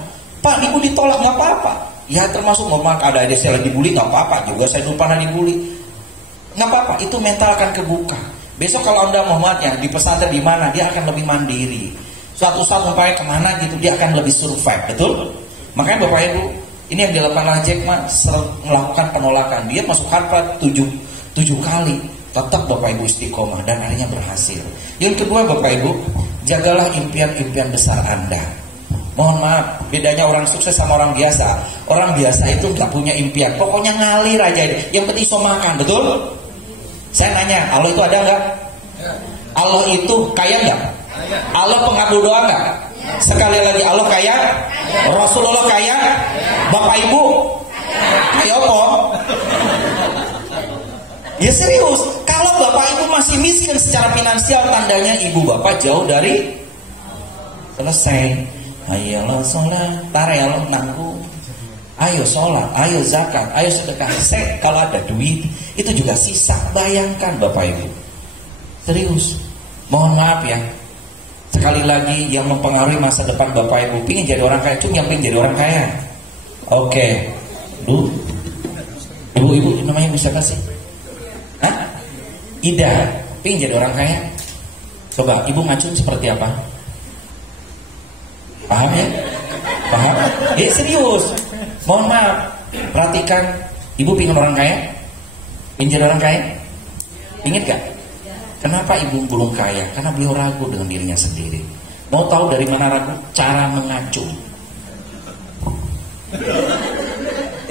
Pak, ibu ditolak nggak apa-apa. Ya termasuk mohon ada adik saya lagi dibully nggak apa-apa. Juga saya dulu pernah dibully, nggak apa-apa. Itu mental akan kebuka. Besok kalau Anda Muhammadnya di pesantren di mana, dia akan lebih mandiri. Suatu saat sampai kemana gitu, dia akan lebih survive, betul? Makanya Bapak Ibu, ini yang dilakukan Jack Ma melakukan penolakan. Dia masuk Harvard 7 kali, tetap Bapak Ibu istiqomah dan akhirnya berhasil. Yang kedua Bapak Ibu, jagalah impian-impian besar Anda. Mohon maaf, bedanya orang sukses sama orang biasa. Orang biasa itu nggak punya impian, pokoknya ngalir aja. Yang penting iso makan, betul? Saya nanya, Allah itu ada nggak? Allah itu kaya nggak? Allah pengabul doa nggak? Sekali lagi, Allah kaya? Rasulullah kaya? Bapak Ibu kaya apa? Ya serius, kalau Bapak Ibu masih miskin secara finansial, tandanya ibu bapak jauh dari selesai. Ayo sholat, tarelo nangku. Ayo sholat, ayo zakat, ayo sedekah. Kalau ada duit, itu juga sisa. Bayangkan Bapak Ibu, serius. Mohon maaf ya, sekali lagi yang mempengaruhi masa depan Bapak Ibu, pingin jadi orang kaya, yang pingin jadi orang kaya. Oke, ibu namanya bisa kasih? Hah? Ida, pingin jadi orang kaya? Coba ibu ngacung seperti apa? Paham ya? Paham? Serius. Mohon maaf, perhatikan. Ibu pingin orang kaya? Pingin jadi orang kaya? Ingat gak? Kenapa ibu belum kaya? Karena beliau ragu dengan dirinya sendiri. Mau tahu dari mana ragu? Cara mengacung.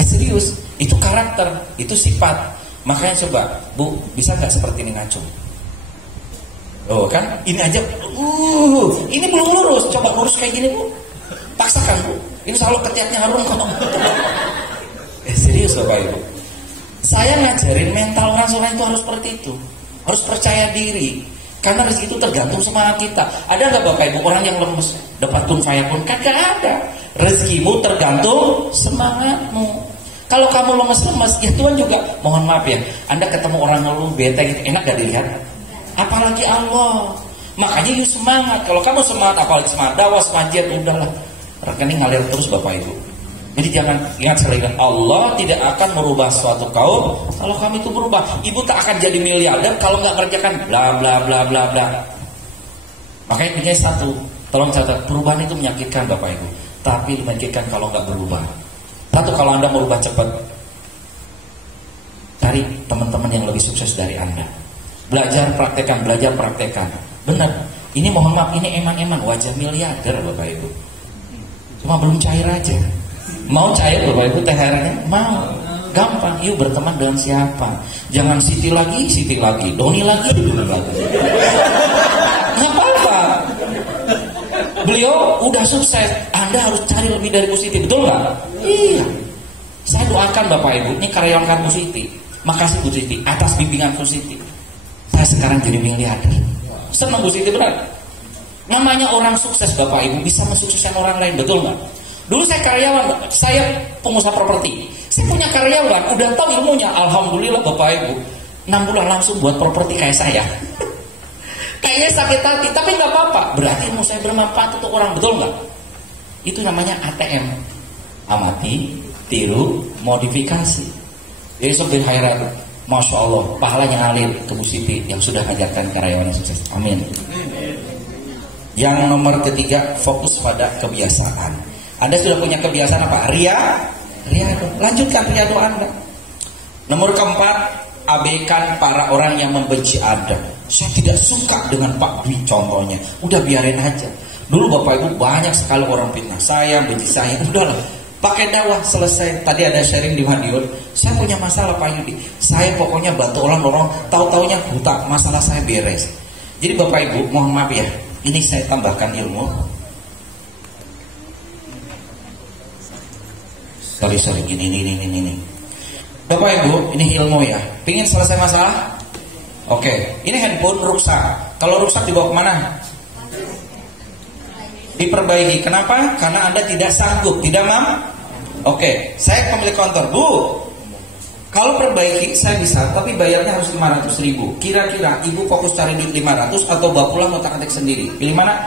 Serius, itu karakter, itu sifat. Makanya coba, Bu, bisa gak seperti ini ngacung? Oh kan, ini aja, ini belum lurus. Coba lurus kayak gini, Bu. Paksakan, Bu. Ini selalu ketiaknya harum kok. Serius Bapak Ibu. Saya ngajarin mental orang soleh itu harus seperti itu. Harus percaya diri. Karena rezeki itu tergantung semangat kita. Ada nggak Bapak Ibu orang yang lemes dapat kun fayakun? Kagak ada. Rezekimu tergantung semangatmu. Kalau kamu lemes-lemes, ya Tuhan juga. Mohon maaf ya, Anda ketemu orang ngeluh, bete gitu, enak gak dilihat? Apalagi Allah. Makanya you semangat. Kalau kamu semangat, apalagi semangat dakwah, semangat, udahlah, rekening ngalir terus Bapak Ibu. Jadi jangan ingat sekali, Allah tidak akan merubah suatu kaum kalau kami itu berubah. Ibu tak akan jadi miliarder kalau nggak kerjakan bla bla bla bla bla. Makanya punya satu, tolong catat, perubahan itu menyakitkan Bapak Ibu, tapi menyakitkan kalau nggak berubah. Satu, kalau Anda merubah cepat, cari teman-teman yang lebih sukses dari Anda. Belajar praktekan. Benar, ini mohon maaf, ini eman-eman wajah miliarder Bapak Ibu. Cuma belum cair aja. Mau cair Bapak Ibu THR-nya? Mau. Gampang, yuk berteman dengan siapa. Jangan Siti lagi, Doni lagi. Nggak apa-apa. Beliau udah sukses, Anda harus cari lebih dari Bu Siti, betul nggak? Iya. Saya doakan Bapak Ibu, ini karyawan Bu Siti. Makasih Bu Siti atas bimbingan Bu Siti. Saya sekarang jadi miliarder. Senang Bu Siti, benar. Namanya orang sukses Bapak Ibu bisa mensukseskan orang lain, betul nggak? Dulu saya karyawan, saya pengusaha properti. Saya punya karyawan, udah tahu ilmunya. Alhamdulillah Bapak Ibu, 6 bulan langsung buat properti kayak saya. Kayaknya sakit hati, tapi nggak apa-apa. Berarti ilmu saya bermanfaat untuk orang, betul nggak? Itu namanya ATM. Amati, tiru, modifikasi. Jadi sobat khairat, Masya Allah, pahalanya ngalir ke Bu Siti yang sudah mengajarkan karyawan yang sukses. Amin. Yang nomor ketiga, fokus pada kebiasaan. Anda sudah punya kebiasaan apa? Ria. Lanjutkan ria Anda. Nomor keempat, abaikan para orang yang membenci Anda. Saya tidak suka dengan Pak Dwi contohnya. Udah biarin aja. Dulu Bapak Ibu banyak sekali orang fitnah saya, benci saya. Udahlah, pakai dakwah selesai. Tadi ada sharing di Madiun. Saya punya masalah Pak Yudi. Saya pokoknya bantu orang-orang. Tahu-taunya buta. Masalah saya beres. Jadi Bapak Ibu, mohon maaf ya. Ini saya tambahkan ilmu. Sorry, gini. Bapak Ibu, ini ilmu ya. Pingin selesai masalah? Oke, ini handphone rusak. Kalau rusak dibawa kemana? Diperbaiki. Kenapa? Karena Anda tidak sanggup, tidak mampu. Oke, saya pemilik kantor. Bu, kalau perbaiki saya bisa, tapi bayarnya harus 500.000. Kira-kira Ibu fokus cari duit 500 atau bawa pulang otak-atik sendiri? Pilih mana?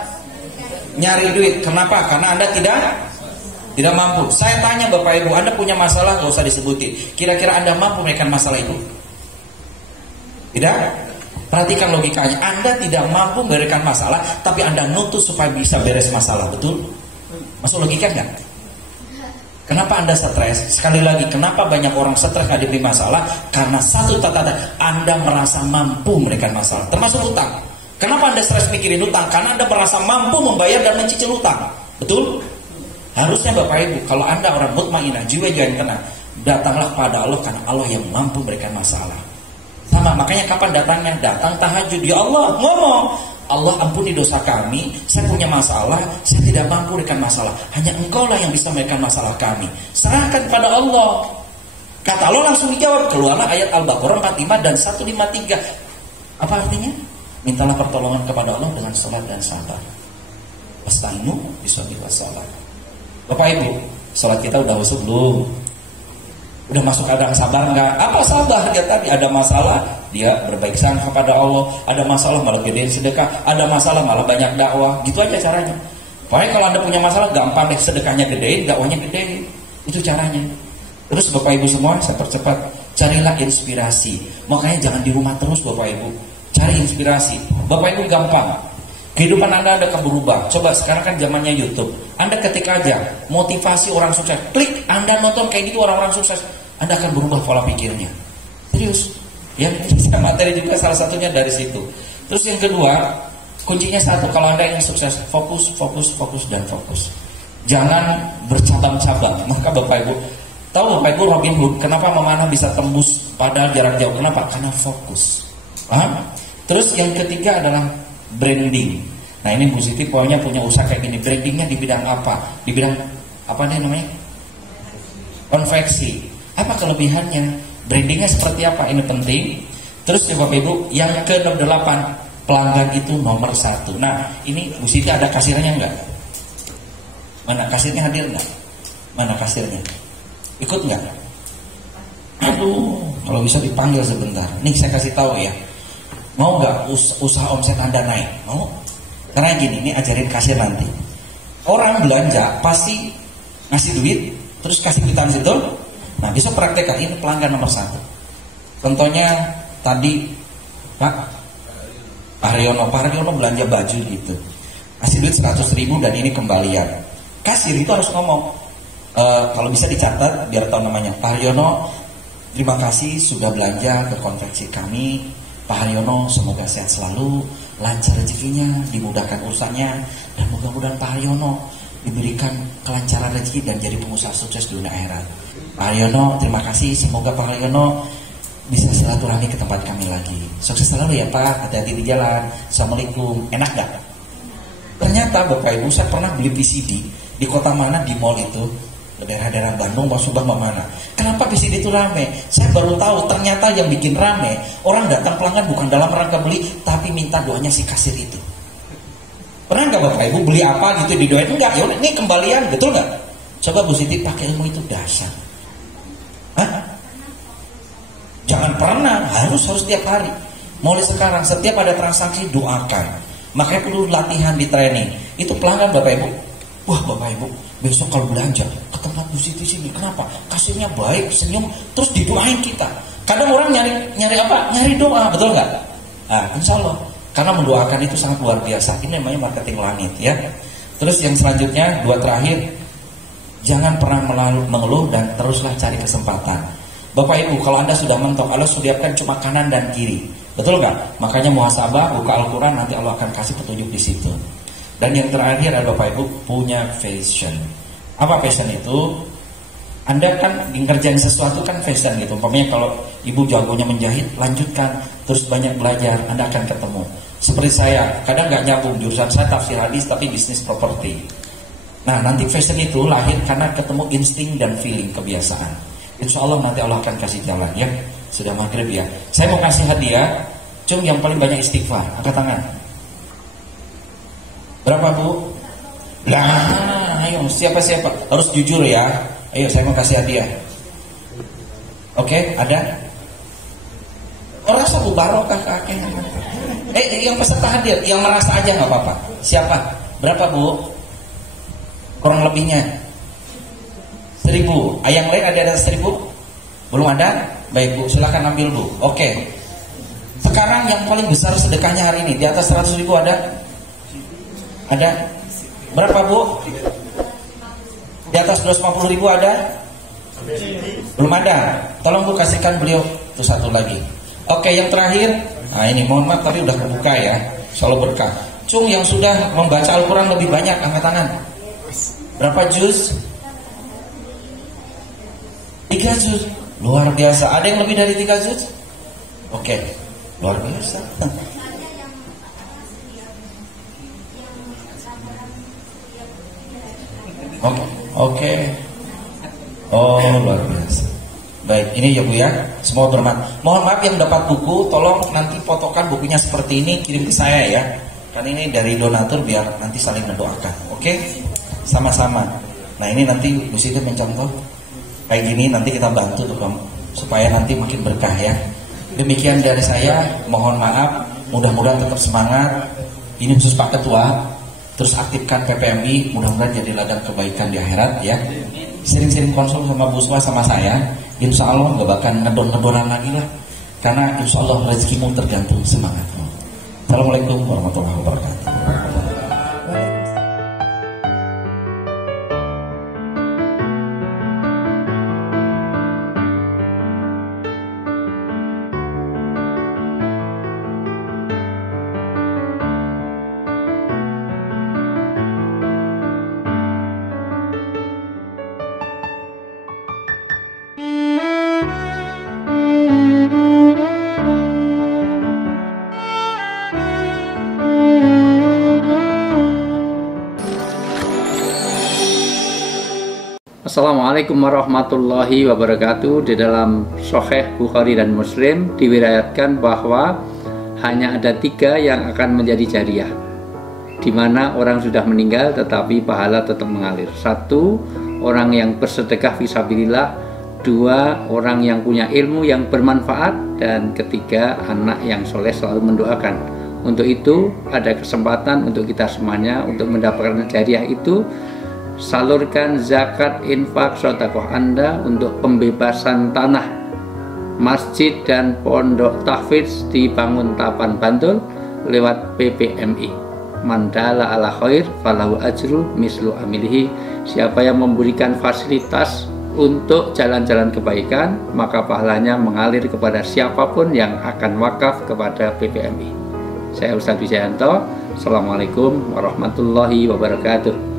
Nyari duit. Kenapa? Karena Anda tidak mampu. Saya tanya Bapak Ibu, Anda punya masalah, gak usah disebutin. Kira-kira Anda mampu menaikkan masalah itu? Tidak? Perhatikan logikanya. Anda tidak mampu memberikan masalah, tapi Anda nuntut supaya bisa beres masalah. Betul? Masuk logika enggak? Kenapa Anda stres? Sekali lagi, kenapa banyak orang stres ngadepi masalah? Karena satu tata Anda merasa mampu memberikan masalah, termasuk utang. Kenapa Anda stres mikirin utang? Karena Anda merasa mampu membayar dan mencicil utang. Betul? Harusnya Bapak Ibu, kalau Anda orang mutmainah, jiwa yang tenang, datanglah pada Allah karena Allah yang mampu memberikan masalah. Sama, makanya kapan datangnya? Datang tahajud. Ya Allah, ngomong, Allah ampuni dosa kami, saya punya masalah, saya tidak mampu memberikan masalah. Hanya Engkau lah yang bisa memberikan masalah kami. Serahkan pada Allah. Kata Allah langsung dijawab. Keluarlah ayat Al-Baqarah 45 dan 153. Apa artinya? Mintalah pertolongan kepada Allah dengan salat dan sabar. Wasta'inu bisholati wassalam. Bapak Ibu, salat kita udah masuk belum? Udah masuk ada sabar nggak? Apa sabar? Dia tadi ada masalah, dia berbaik sangka pada Allah. Ada masalah malah gedein sedekah. Ada masalah malah banyak dakwah. Gitu aja caranya. Pokoknya kalau Anda punya masalah, gampang deh, sedekahnya gedein, dakwahnya gedein. Itu caranya. Terus Bapak Ibu semua, saya percepat, carilah inspirasi. Makanya jangan di rumah terus Bapak Ibu. Cari inspirasi. Bapak Ibu gampang. Kehidupan Anda akan berubah. Coba sekarang kan zamannya YouTube. Anda ketik aja motivasi orang sukses. Klik, Anda nonton kayak gitu orang-orang sukses. Anda akan berubah pola pikirnya. Serius. Ya, materi juga salah satunya dari situ. Terus yang kedua, kuncinya satu, kalau Anda ingin sukses, fokus, dan fokus. Jangan bercabang-cabang. Maka Bapak Ibu, tahu Bapak Ibu Robin Hood, kenapa memanah bisa tembus padahal jarak jauh? Kenapa? Karena fokus. Paham? Terus yang ketiga adalah branding. Nah ini Bu Siti pokoknya punya usaha kayak gini. Brandingnya di bidang apa? Di bidang apa nih namanya? Konveksi. Apa kelebihannya? Brandingnya seperti apa? Ini penting. Terus ya Bapak Ibu, yang ke-8, pelanggan itu nomor 1. Nah ini Bu Siti ada kasirnya enggak? Mana kasirnya hadir enggak? Mana kasirnya? Ikut enggak? Aduh, kalau bisa dipanggil sebentar. Nih saya kasih tahu ya. Mau nggak usaha omset Anda naik? Mau? Karena gini, ini ajarin kasir nanti. Orang belanja pasti ngasih duit, terus kasih kwitansi itu. Nah besok praktekkan, ini pelanggan nomor 1. Contohnya tadi Pak Haryono belanja baju gitu, kasih duit 100.000 dan ini kembalian. Kasir itu harus ngomong, kalau bisa dicatat biar tahu namanya. Pak Haryono, terima kasih sudah belanja ke konveksi kami. Pak Haryono semoga sehat selalu, lancar rezekinya, dimudahkan urusannya, dan mudah-mudahan Pak Haryono diberikan kelancaran rezeki dan jadi pengusaha sukses di dunia akhirat. Pak Haryono, terima kasih, semoga Pak Haryono bisa silaturahmi ke tempat kami lagi. Sukses selalu ya Pak, hati-hati di jalan. Assalamualaikum. Enak gak? Ternyata Bapak Ibu, saya pernah beli VCD di kota mana, di mall itu, daerah-daerah Bandung, Pak Subang, mana. Kenapa VCD itu rame? Saya baru tahu ternyata yang bikin rame, orang datang pelanggan bukan dalam rangka beli, tapi minta doanya si kasir itu. Pernah nggak Bapak Ibu beli apa gitu didoain? Enggak, ya ini kembalian, betul nggak? Coba Bu Siti pakai ilmu itu dahsyat. Hah? Jangan pernah, harus tiap hari. Mulai sekarang setiap ada transaksi doakan. Makanya perlu latihan di training. Itu pelanggan Bapak Ibu. Wah Bapak Ibu, besok kalau belanja ke tempat Bu Siti sini, kenapa? Kasirnya baik, senyum, terus didoain kita. Kadang orang nyari apa? Nyari doa, betul nggak? Nah, insya Allah. Karena mendoakan itu sangat luar biasa. Ini namanya marketing langit ya. Terus yang selanjutnya, 2 terakhir, jangan pernah mengeluh dan teruslah cari kesempatan. Bapak Ibu, kalau Anda sudah mentok, Allah sediakan cuma kanan dan kiri, betul nggak? Makanya muhasabah, buka Al-Quran, nanti Allah akan kasih petunjuk di situ. Dan yang terakhir adalah Bapak Ibu punya passion. Apa passion itu? Anda kan ngerjain sesuatu kan passion gitu. Umpamanya kalau Ibu jagonya menjahit, lanjutkan, terus banyak belajar, Anda akan ketemu. Seperti saya, kadang nggak nyambung jurusan saya tafsir hadis tapi bisnis properti. Nah nanti passion itu lahir karena ketemu insting dan feeling, kebiasaan. Insya Allah nanti Allah akan kasih jalan ya. Sudah maghrib ya. Saya mau kasih hadiah, cum yang paling banyak istighfar. Angkat tangan. Berapa Bu? Lah, ayo siapa? Harus jujur ya. Ayo saya mau kasih hadiah. Oke, ada? Orang sabu barokah kakek. Yang peserta hadir, yang merasa aja nggak apa-apa. Siapa? Berapa Bu? Kurang lebihnya 1.000. Yang lain ada 1.000? Belum ada? Baik Bu, silakan ambil Bu. Oke. Sekarang yang paling besar sedekahnya hari ini di atas 100.000 ada? Ada? Berapa Bu? Di atas 250.000 ada? Belum ada. Tolong Bu kasihkan beliau itu satu lagi. Oke, yang terakhir. Nah ini mohon maaf tapi udah kebuka ya. Selalu berkah. Cung yang sudah membaca Al-Quran lebih banyak, angkat tangan. Berapa juz? 3 juz. Luar biasa. Ada yang lebih dari 3 juz? Oke, luar biasa. Oke. Oh, luar biasa. Baik, ini ya Bu ya. Semua bermanfaat. Mohon maaf yang dapat buku, tolong nanti fotokan bukunya seperti ini, kirim ke saya ya. Kan ini dari donatur biar nanti saling mendoakan. Oke? Sama-sama. Nah, ini nanti Bu Siti mencontoh. kayak gini nanti kita bantu tuh kamu supaya nanti makin berkah ya. Demikian dari saya, mohon maaf, mudah-mudahan tetap semangat. Ini khusus Pak Ketua, terus aktifkan PPMI, mudah-mudahan jadi ladang kebaikan di akhirat ya. Sering-sering konsul sama Bu Swa sama saya, insya Allah gak bakal ngedon-ngedonan lagi lah, karena insya Allah rezekimu tergantung semangatmu. Assalamualaikum warahmatullahi wabarakatuh. Assalamualaikum warahmatullahi wabarakatuh. Di dalam Sahih Bukhari dan Muslim diriwayatkan bahwa hanya ada 3 yang akan menjadi jariah, di mana orang sudah meninggal tetapi pahala tetap mengalir. 1, orang yang bersedekah fisabilillah. 2, orang yang punya ilmu yang bermanfaat. Dan 3, anak yang soleh selalu mendoakan. Untuk itu ada kesempatan untuk kita semuanya untuk mendapatkan jariah itu. Salurkan zakat, infak, sedekah Anda untuk pembebasan tanah masjid dan pondok tahfidz di Banguntapan Bantul lewat PPMI. Mandala ala khair falahu ajru mislu amilihi. Siapa yang memberikan fasilitas untuk jalan-jalan kebaikan, maka pahalanya mengalir kepada siapapun yang akan wakaf kepada PPMI. Saya Ustadz Wijayanto. Assalamualaikum warahmatullahi wabarakatuh.